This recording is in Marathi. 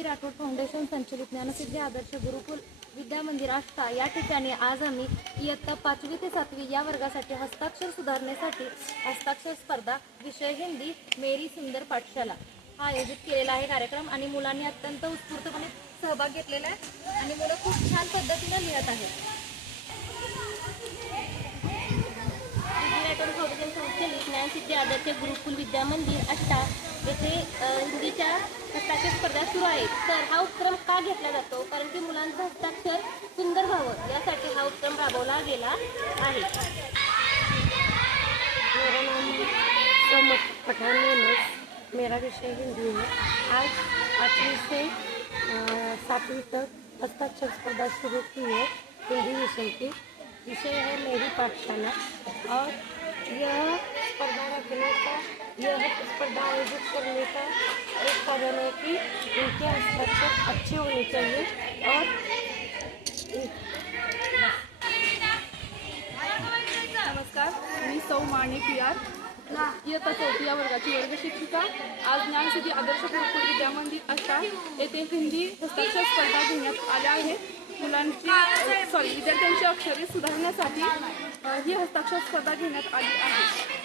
जी राठोड फाउंडेशन संचलित ज्ञानसिद्धी आदर्श गुरुकुल विद्या मंदिर आष्टा या ठिकाणी आज आम्ही इयत्ता 5वी ते 7वी या वर्गासाठी हस्ताक्षर सुधारण्यासाठी हस्ताक्षर स्पर्धा विषय हिंदी मेरी सुंदर पाठशाला हा आयोजित केलेला आहे कार्यक्रम आणि मुलांनी अत्यंत उत्स्फूर्तपणे सहभाग घेतलेला आहे आणि मुलं खूप छान पद्धतीने लिहत आहेत. राठोड फाउंडेशन संचलित ज्ञानसिद्धी आदर्श गुरुकुल विद्या मंदिर आष्टा येथे हिंदीच्या हस्ताक्षर स्पर्धा सुरू आहेत. तर हा उपक्रम का घेतला जातो? कारण की मुलांचं हस्ताक्षर सुंदर व्हावं यासाठी हा उपक्रम राबवला गेला आहे. मेरा नाम पठान है, मेरा विषय हिंदी है. आज 5वीं से 7वीं तक हस्ताक्षर स्पर्धा शुरू की है हिंदी विषय की. विषय है मेरी पाठशाला और यह स्पर्धा आयोजित करने का एक कारण है कि इनके हस्ताक्षर अच्छे होने चाहिए और नमस्कार, मी सौ माने पी.आर. इयत्ता 4 या वर्गाची वर्ग शिक्षिका. आज ज्ञानसिद्धी आदर्श गुरुकुल विद्या मंदिर आष्टा येथे हिंदी हस्ताक्षर स्पर्धा घेण्यात आल्या आहेत. विद्यार्थ्यांची अक्षरे सुधारण्यासाठी ही हस्ताक्षर स्पर्धा घेण्यात आली आहे.